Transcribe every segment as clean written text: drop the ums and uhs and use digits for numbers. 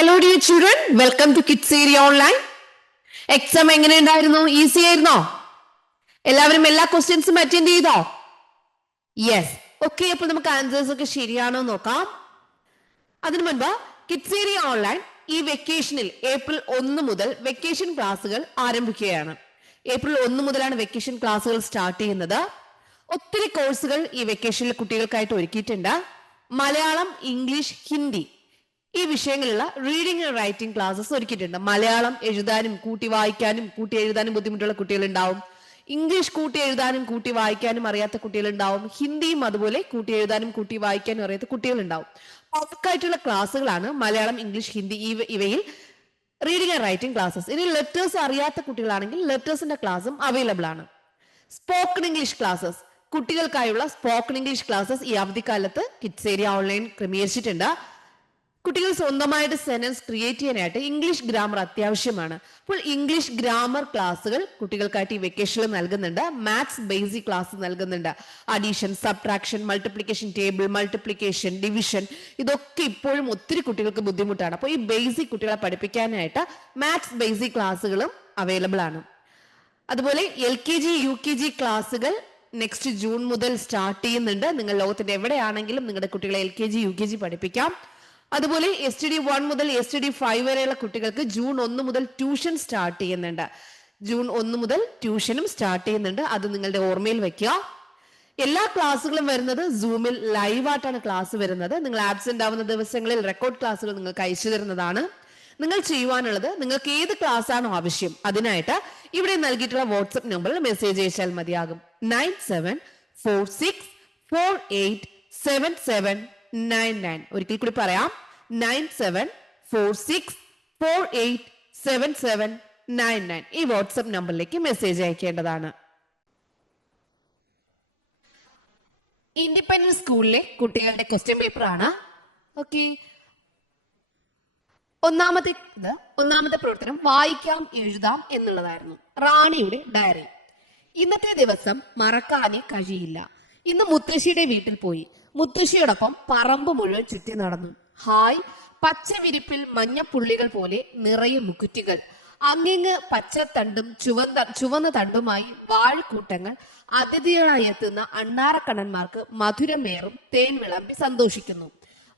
Hello dear children, welcome to Kids Area Online. Exam എങ്ങനെയുണ്ടായിരുന്നു? Easy ആയിരുന്നോ? എല്ലാവരും എല്ലാ ക്വസ്റ്റ്യൻസും അറ്റൻഡ് ചെയ്തോ? യെസ്. ഓക്കെ, അപ്പോൾ നമുക്ക് ആൻസേഴ്സ് ഒക്കെ ശരിയാണോ നോക്കാം. അതിനു മുൻപ് കിഡ്സ് ഏരിയ ഓൺലൈൻ ഈ വെക്കേഷനിൽ ഏപ്രിൽ 1 മുതൽ വെക്കേഷൻ ക്ലാസ്സുകൾ ആരംഭിക്കുകയാണ്. ഏപ്രിൽ 1 മുതലാണ് വെക്കേഷൻ ക്ലാസ്സുകൾ സ്റ്റാർട്ട് ചെയ്യുന്നത്. ഒത്തിരി കോഴ്സുകൾ ഈ വെക്കേഷനിൽ കുട്ടികൾക്കായിട്ട് ഒരുക്കിയിട്ടുണ്ട്. മലയാളം, ഇംഗ്ലീഷ്, ഹിന്ദി ഈ വിഷയങ്ങളിലുള്ള റീഡിംഗ് ആൻഡ് റൈറ്റിംഗ് ക്ലാസ്സസ് ഒരുക്കിയിട്ടുണ്ട്. മലയാളം എഴുതാനും കൂട്ടി വായിക്കാനും കൂട്ടി എഴുതാനും ബുദ്ധിമുട്ടുള്ള കുട്ടികളുണ്ടാവും. ഇംഗ്ലീഷ് കൂട്ടി എഴുതാനും കൂട്ടി വായിക്കാനും അറിയാത്ത കുട്ടികളുണ്ടാവും. ഹിന്ദിയും അതുപോലെ കൂട്ടി എഴുതാനും കൂട്ടി വായിക്കാനും അറിയാത്ത കുട്ടികളുണ്ടാവും. അവർക്കായിട്ടുള്ള ക്ലാസ്സുകളാണ് മലയാളം, ഇംഗ്ലീഷ്, ഹിന്ദി ഇവയിൽ റീഡിംഗ് ആൻഡ് റൈറ്റിംഗ് ക്ലാസ്സസ്. ഇനി ലെറ്റേഴ്സ് അറിയാത്ത കുട്ടികളാണെങ്കിൽ ലെറ്റേഴ്സിന്റെ ക്ലാസ്സും അവൈലബിൾ ആണ്. സ്പോക്കൺ ഇംഗ്ലീഷ് ക്ലാസ്സസ്, കുട്ടികൾക്കായുള്ള സ്പോക്കൺ ഇംഗ്ലീഷ് ക്ലാസ്സസ് ഈ അവധിക്കാലത്ത് കിഡ്സ് ഏരിയ ഓൺലൈൻ ക്രമീകരിച്ചിട്ടുണ്ട്. കുട്ടികൾ സ്വന്തമായിട്ട് സെന്റൻസ് ക്രിയേറ്റ് ചെയ്യാനായിട്ട് ഇംഗ്ലീഷ് ഗ്രാമർ അത്യാവശ്യമാണ്. അപ്പോൾ ഇംഗ്ലീഷ് ഗ്രാമർ ക്ലാസ്സുകൾ കുട്ടികൾക്കായിട്ട് ഈ വെക്കേഷനിൽ നൽകുന്നുണ്ട്. മാത്സ് ബേസിക് ക്ലാസ് നൽകുന്നുണ്ട്. Addition, subtraction, multiplication table, multiplication, division ഇതൊക്കെ ഇപ്പോഴും ഒത്തിരി കുട്ടികൾക്ക് ബുദ്ധിമുട്ടാണ്. അപ്പോൾ ഈ ബേസിക് കുട്ടികളെ പഠിപ്പിക്കാനായിട്ട് മാത്സ് ബേസിക് ക്ലാസ്സുകളും അവൈലബിൾ ആണ്. അതുപോലെ LKG, UKG ക്ലാസ്സുകൾ നെക്സ്റ്റ് ജൂൺ മുതൽ സ്റ്റാർട്ട് ചെയ്യുന്നുണ്ട്. നിങ്ങൾ ലോകത്തിന്റെ എവിടെയാണെങ്കിലും നിങ്ങളുടെ കുട്ടികളെ LKG, UKG പഠിപ്പിക്കാം. അതുപോലെ STD 1 മുതൽ STD 5 വരെയുള്ള കുട്ടികൾക്ക് ജൂൺ 1 മുതൽ ട്യൂഷൻ സ്റ്റാർട്ട് ചെയ്യുന്നുണ്ട്. ജൂൺ 1 മുതൽ ട്യൂഷനും സ്റ്റാർട്ട് ചെയ്യുന്നുണ്ട്. അത് നിങ്ങളുടെ ഓർമ്മയിൽ വെക്കുക. എല്ലാ ക്ലാസ്സുകളും വരുന്നത് സൂമിൽ ലൈവായിട്ടാണ് ക്ലാസ് വരുന്നത്. നിങ്ങൾ ആബ്സെന്റ് ആവുന്ന ദിവസങ്ങളിൽ റെക്കോർഡ് ക്ലാസ്സുകൾ നിങ്ങൾക്ക് അയച്ചു തരുന്നതാണ്. നിങ്ങൾ ചെയ്യുവാനുള്ളത്, നിങ്ങൾക്ക് ഏത് ക്ലാസ് ആണോ ആവശ്യം അതിനായിട്ട് ഇവിടെ നൽകിയിട്ടുള്ള വാട്സ്ആപ്പ് നമ്പറിൽ മെസ്സേജ് അയച്ചാൽ മതിയാകും. 9746487799. ഒരിക്കൽ കൂടി പറയാം, 9746487799 ഈ വാട്സ്ആപ്പ് നമ്പറിലേക്ക് മെസ്സേജ് അയക്കേണ്ടതാണ്. ഇൻഡിപെൻഡന്റ് സ്കൂളിലെ കുട്ടികളുടെ ക്വസ്റ്റ്യൻ പേപ്പർ ആണ്. ഓക്കെ, ഒന്നാമത്തെ പ്രവർത്തനം വായിക്കാം എഴുതാം എന്നുള്ളതായിരുന്നു. റാണിയുടെ ഡയറി. ഇന്നത്തെ ദിവസം മറക്കാനേ കഴിയില്ല. ഇന്ന് മുത്തശ്ശിയുടെ വീട്ടിൽ പോയി. മുത്തശ്ശിയോടൊപ്പം പറമ്പ് മുഴുവൻ ചുറ്റി നടന്നു. ഹായ്, പച്ചവിരിപ്പിൽ മഞ്ഞപ്പുള്ളികൾ പോലെ നിറയെ മുക്കുറ്റികൾ. അങ്ങിങ്ങ് പച്ചത്തണ്ടും ചുവന്ന തണ്ടുമായി വാഴക്കൂട്ടങ്ങൾ അതിഥികളായി എത്തുന്ന അണ്ണാറക്കണ്ണന്മാർക്ക് മധുരമേറും തേൻ വിളമ്പി സന്തോഷിക്കുന്നു.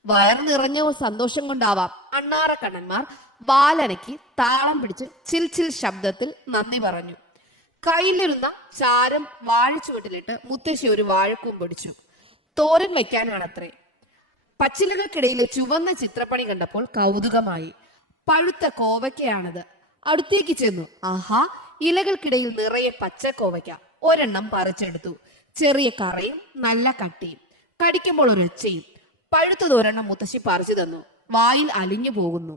വയർ നിറഞ്ഞ സന്തോഷം കൊണ്ടാവാം അണ്ണാറക്കണ്ണന്മാർ ബാലനയ്ക്ക് താളം പിടിച്ച് ചിൽ ചിൽ ശബ്ദത്തിൽ നന്ദി പറഞ്ഞു. കയ്യിലിരുന്ന ചാരം വാഴച്ചുവട്ടിലിട്ട് മുത്തശ്ശി ഒരു വാഴക്കൂം പിടിച്ചു. തോരൻ വയ്ക്കാനാണത്രേ. പച്ചിലകൾക്കിടയിലെ ചുവന്ന ചിത്രപ്പണി കണ്ടപ്പോൾ കൗതുകമായി. പഴുത്ത കോവയ്ക്കയാണത്. അടുത്തേക്ക് ചെന്നു. ആഹാ, ഇലകൾക്കിടയിൽ നിറയെ പച്ച കോവയ്ക്ക. ഒരെണ്ണം പറിച്ചെടുത്തു. ചെറിയ കറയും നല്ല കട്ടിയും, കടിക്കുമ്പോൾ ഒരൊച്ചയും. പഴുത്തതൊരെണ്ണം മുത്തശ്ശി പറിച്ചു തന്നു. വായിൽ അലിഞ്ഞു പോകുന്നു.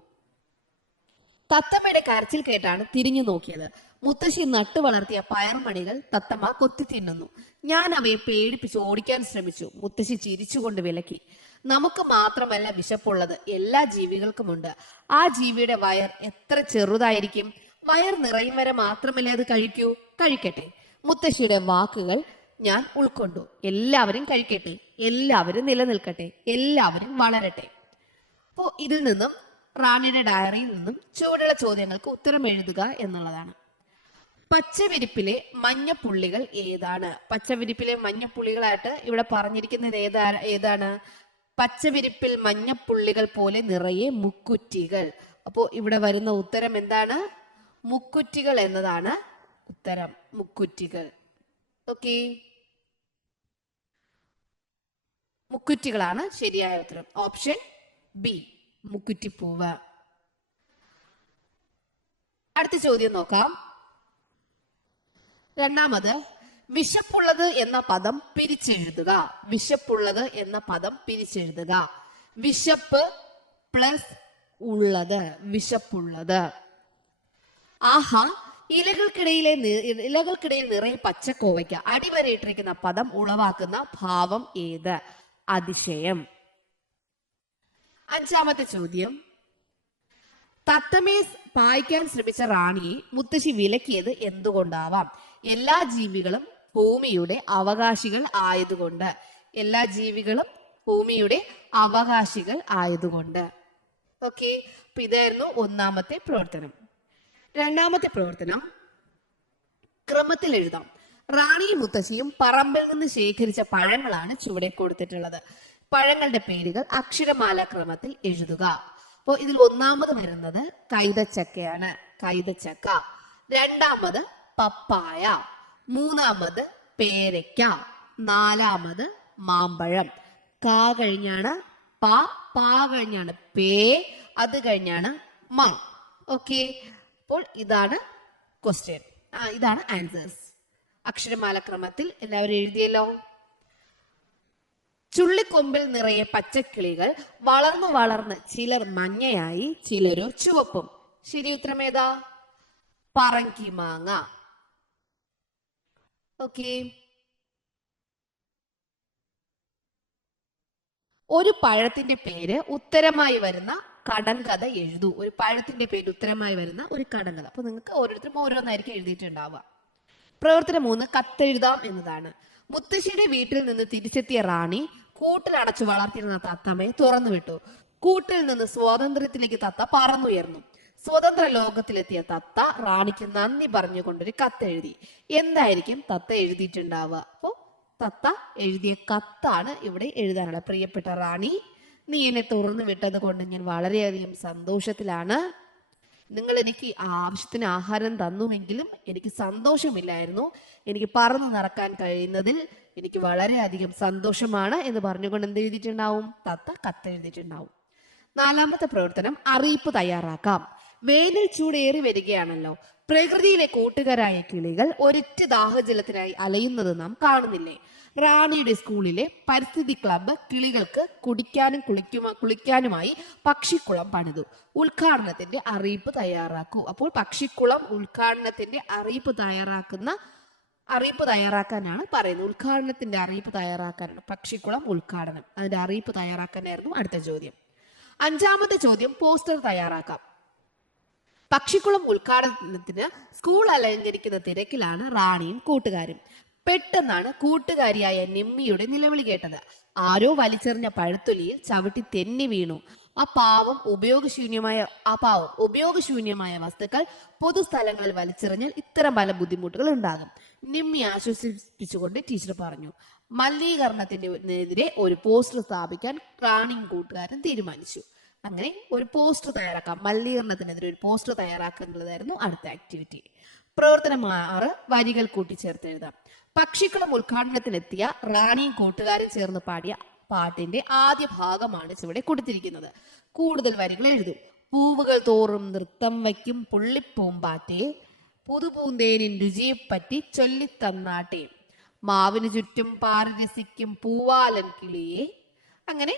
തത്തമ്മയുടെ കരച്ചിൽ കേട്ടാണ് തിരിഞ്ഞു നോക്കിയത്. മുത്തശ്ശി നട്ടു വളർത്തിയ പയർമണികൾ തത്തമ്മ കൊത്തി തിന്നുന്നു. ഞാൻ അവയെ പേടിപ്പിച്ച് ഓടിക്കാൻ ശ്രമിച്ചു. മുത്തശ്ശി ചിരിച്ചുകൊണ്ട് വിലക്കി. നമുക്ക് മാത്രമല്ല വിശപ്പുള്ളത്, എല്ലാ ജീവികൾക്കുമുണ്ട്. ആ ജീവിയുടെ വയർ എത്ര ചെറുതായിരിക്കും? വയർ നിറയും വരെ മാത്രമല്ലേ അത് കഴിക്കൂ. കഴിക്കട്ടെ. മുത്തശ്ശിയുടെ വാക്കുകൾ ഞാൻ ഉൾക്കൊണ്ടു. എല്ലാവരും കഴിക്കട്ടെ, എല്ലാവരും നിലനിൽക്കട്ടെ, എല്ലാവരും വളരട്ടെ. അപ്പോ ഇതിൽ നിന്നും, റാണിയുടെ ഡയറിയിൽ നിന്നും ചുവടുള്ള ചോദ്യങ്ങൾക്ക് ഉത്തരം എഴുതുക എന്നുള്ളതാണ്. പച്ചവിരിപ്പിലെ മഞ്ഞപ്പുള്ളികൾ ഏതാണ്? പച്ചവിരിപ്പിലെ മഞ്ഞപ്പുള്ളികളായിട്ട് ഇവിടെ പറഞ്ഞിരിക്കുന്നത് ഏതാണ്? പച്ചവിരിപ്പിൽ മഞ്ഞപ്പുള്ളികൾ പോലെ നിറയെ മുക്കുറ്റികൾ. അപ്പോ ഇവിടെ വരുന്ന ഉത്തരം എന്താണ്? മുക്കുറ്റികൾ എന്നതാണ് ഉത്തരം. മുക്കുറ്റികൾ. ഓക്കെ, മുക്കുറ്റികളാണ് ശരിയായ ഉത്തരം. ഓപ്ഷൻ ബി, മുക്കുറ്റിപ്പൂവ്. അടുത്ത ചോദ്യം നോക്കാം. രണ്ടാമത്, വിശപ്പുള്ളത് എന്ന പദം പിരിച്ചെഴുതുക. വിശപ്പുള്ളത് എന്ന പദം പിരിച്ചെഴുതുക. വിശപ്പ് പ്ലസ് ഉള്ളത്, വിശപ്പുള്ളത്. ആഹാ, ഇലകൾക്കിടയിൽ നിറയെ പച്ചക്കോവയ്ക്ക. അടിവരയിട്ടിരിക്കുന്ന പദം ഉളവാക്കുന്ന ഭാവം ഏത്? അതിശയം. അഞ്ചാമത്തെ ചോദ്യം, തത്തമ്മയെ പായിക്കാൻ ശ്രമിച്ച റാണിയെ മുത്തശ്ശി വിലക്കിയത് എന്തുകൊണ്ടാവാം? എല്ലാ ജീവികളും ഭൂമിയുടെ അവകാശികൾ ആയതുകൊണ്ട്. എല്ലാ ജീവികളും ഭൂമിയുടെ അവകാശികൾ ആയതുകൊണ്ട്. ഓക്കെ, അപ്പൊ ഇതായിരുന്നു ഒന്നാമത്തെ പ്രവർത്തനം. രണ്ടാമത്തെ പ്രവർത്തനം ക്രമത്തിൽ എഴുതാം. റാണിയും മുത്തശ്ശിയും പറമ്പിൽ നിന്ന് ശേഖരിച്ച പഴങ്ങളാണ് ചുവടെ കൊടുത്തിട്ടുള്ളത്. പഴങ്ങളുടെ പേരുകൾ അക്ഷരമാല ക്രമത്തിൽ എഴുതുക. അപ്പോൾ ഇതിൽ ഒന്നാമത് വരുന്നത് കൈതച്ചക്കയാണ്, കൈതച്ചക്ക. രണ്ടാമത് പപ്പായ, മൂന്നാമത് പേരയ്ക്ക, നാലാമത് മാമ്പഴം. കാ കഴിഞ്ഞാണ് പ, പാ കഴിഞ്ഞാണ് പേ, അത് കഴിഞ്ഞാണ് മ. ഓക്കെ, അപ്പോൾ ഇതാണ് ക്വസ്റ്റ്യൻ, ഇതാണ് ആൻസേഴ്സ്. അക്ഷരമാല ക്രമത്തിൽ എല്ലാവരും എഴുതിയല്ലോ. ചുള്ളിക്കൊമ്പിൽ നിറയെ പച്ചക്കിളികൾ, വളർന്നു വളർന്ന് ചിലർ മഞ്ഞയായി ചിലരോ ചുവപ്പും. ശരി ഉത്തരം ഏതാ? പറങ്കിമാങ്ങ. ഓക്കെ, ഒരു പഴത്തിന്റെ പേര് ഉത്തരമായി വരുന്ന കടങ്കഥ എഴുതൂ. ഒരു പഴത്തിന്റെ പേര് ഉത്തരമായി വരുന്ന ഒരു കടങ്കഥ. അപ്പൊ നിങ്ങൾക്ക് ഓരോരുത്തരും ഓരോന്നായിരിക്കും എഴുതിയിട്ടുണ്ടാവുക. പ്രവർത്തനം 3 കത്തെഴുതാം എന്നതാണ്. മുത്തശ്ശിയുടെ വീട്ടിൽ നിന്ന് തിരിച്ചെത്തിയ റാണി കൂട്ടിൽ അടച്ചു വളർത്തിയിരുന്ന തത്തമ്മയെ തുറന്നു വിട്ടു. കൂട്ടിൽ നിന്ന് സ്വാതന്ത്ര്യത്തിലേക്ക് തത്ത പറന്നുയർന്നു. സ്വതന്ത്ര ലോകത്തിലെത്തിയ തത്ത റാണിക്ക് നന്ദി പറഞ്ഞുകൊണ്ടൊരു കത്തെഴുതി. എന്തായിരിക്കും തത്ത എഴുതിയിട്ടുണ്ടാവുക? അപ്പോ തത്ത എഴുതിയ കത്താണ് ഇവിടെ എഴുതാനുള്ളത്. പ്രിയപ്പെട്ട റാണി, നീ എന്നെ തുറന്നു വിട്ടത് കൊണ്ട് ഞാൻ വളരെയധികം സന്തോഷത്തിലാണ്. നിങ്ങൾ എനിക്ക് ആവശ്യത്തിന് ആഹാരം തന്നുവെങ്കിലും എനിക്ക് സന്തോഷമില്ലായിരുന്നു. എനിക്ക് പറന്നു നടക്കാൻ കഴിയുന്നതിൽ എനിക്ക് വളരെയധികം സന്തോഷമാണ് എന്ന് പറഞ്ഞുകൊണ്ട് എന്ത് എഴുതിയിട്ടുണ്ടാവും? തത്ത കത്തെഴുതിയിട്ടുണ്ടാവും. നാലാമത്തെ പ്രവർത്തനം അറിയിപ്പ് തയ്യാറാക്കാം. വേനൽ ചൂടേറി വരികയാണല്ലോ. പ്രകൃതിയിലെ കൂട്ടുകാരായ കിളികൾ ഒരൊറ്റ ദാഹജലത്തിനായി അലയുന്നത് നാം കാണുന്നില്ലേ? റാണിയുടെ സ്കൂളിലെ പരിസ്ഥിതി ക്ലബ്ബ് കിളികൾക്ക് കുടിക്കാനും കുളിക്കാനുമായി പക്ഷിക്കുളം പണിതു. ഉദ്ഘാടനത്തിന്റെ അറിയിപ്പ് തയ്യാറാക്കൂ. അപ്പോൾ പക്ഷിക്കുളം ഉദ്ഘാടനത്തിന്റെ അറിയിപ്പ് തയ്യാറാക്കാനാണ് പറയുന്നത്. ഉദ്ഘാടനത്തിന്റെ അറിയിപ്പ് തയ്യാറാക്കാനാണ്. പക്ഷിക്കുളം ഉദ്ഘാടനം, അതിന്റെ അറിയിപ്പ് തയ്യാറാക്കാനായിരുന്നു അടുത്ത ചോദ്യം. അഞ്ചാമത്തെ ചോദ്യം പോസ്റ്റർ തയ്യാറാക്കാം. പക്ഷിക്കുളം ഉദ്ഘാടനത്തിന് സ്കൂൾ അലങ്കരിക്കുന്ന തിരക്കിലാണ് റാണിയും കൂട്ടുകാരും. പെട്ടെന്നാണ് കൂട്ടുകാരിയായ നിമ്മിയുടെ നിലവിളി കേട്ടത്. ആരോ വലിച്ചെറിഞ്ഞ പഴത്തൊലിയിൽ ചവിട്ടി തെന്നി വീണു. ആ പാവം ഉപയോഗശൂന്യമായ വസ്തുക്കൾ പൊതുസ്ഥലങ്ങളിൽ വലിച്ചെറിഞ്ഞാൽ ഇത്തരം പല ബുദ്ധിമുട്ടുകൾ ഉണ്ടാകും. നിമ്മി ആശ്വസിപ്പിച്ചുകൊണ്ട് ടീച്ചർ പറഞ്ഞു. മലിനീകരണത്തിനെതിരെ ഒരു പോസ്റ്റർ സ്ഥാപിക്കാൻ റാണിയും കൂട്ടുകാരും തീരുമാനിച്ചു. അങ്ങനെ ഒരു പോസ്റ്റർ തയ്യാറാക്കാം. മലിനീകരണത്തിനെതിരെ ഒരു പോസ്റ്റർ തയ്യാറാക്കുക എന്നുള്ളതായിരുന്നു അടുത്ത ആക്ടിവിറ്റി. പ്രവർത്തനം 6 വരികൾ കൂട്ടിച്ചേർത്ത് എഴുതാം. പക്ഷിക്കുളം ഉദ്ഘാടനത്തിനെത്തിയ റാണിയും കൂട്ടുകാരും ചേർന്ന് പാടിയ പാട്ടിന്റെ ആദ്യ ഭാഗമാണ് ചുവടെ കൊടുത്തിരിക്കുന്നത്. കൂടുതൽ വരികൾ എഴുതും. പൂവുകൾ തോറും നൃത്തം വയ്ക്കും പുള്ളിപ്പൂമ്പാറ്റെ, പുതുപൂന്തേനിൻ രുചിയെപ്പറ്റി ചൊല്ലിത്തന്നാട്ടെ, മാവിന് ചുറ്റും പാറി രസിക്കും പൂവാലൻ കിളിയെ. അങ്ങനെ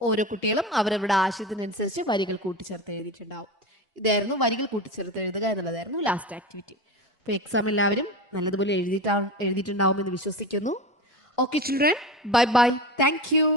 ഓരോ കുട്ടികളും അവരവരുടെ ആശയത്തിനനുസരിച്ച് വരികൾ കൂട്ടിച്ചേർത്ത് എഴുതിയിട്ടുണ്ടാവും. ഇതായിരുന്നു വരികൾ കൂട്ടിച്ചേർത്ത് എഴുതുക എന്നുള്ളതായിരുന്നു ലാസ്റ്റ് ആക്ടിവിറ്റി. അപ്പൊ എക്സാം എല്ലാവരും നല്ലതുപോലെ എഴുതിയിട്ടുണ്ടാവും എന്ന് വിശ്വസിക്കുന്നു. Okay children, bye bye, thank you.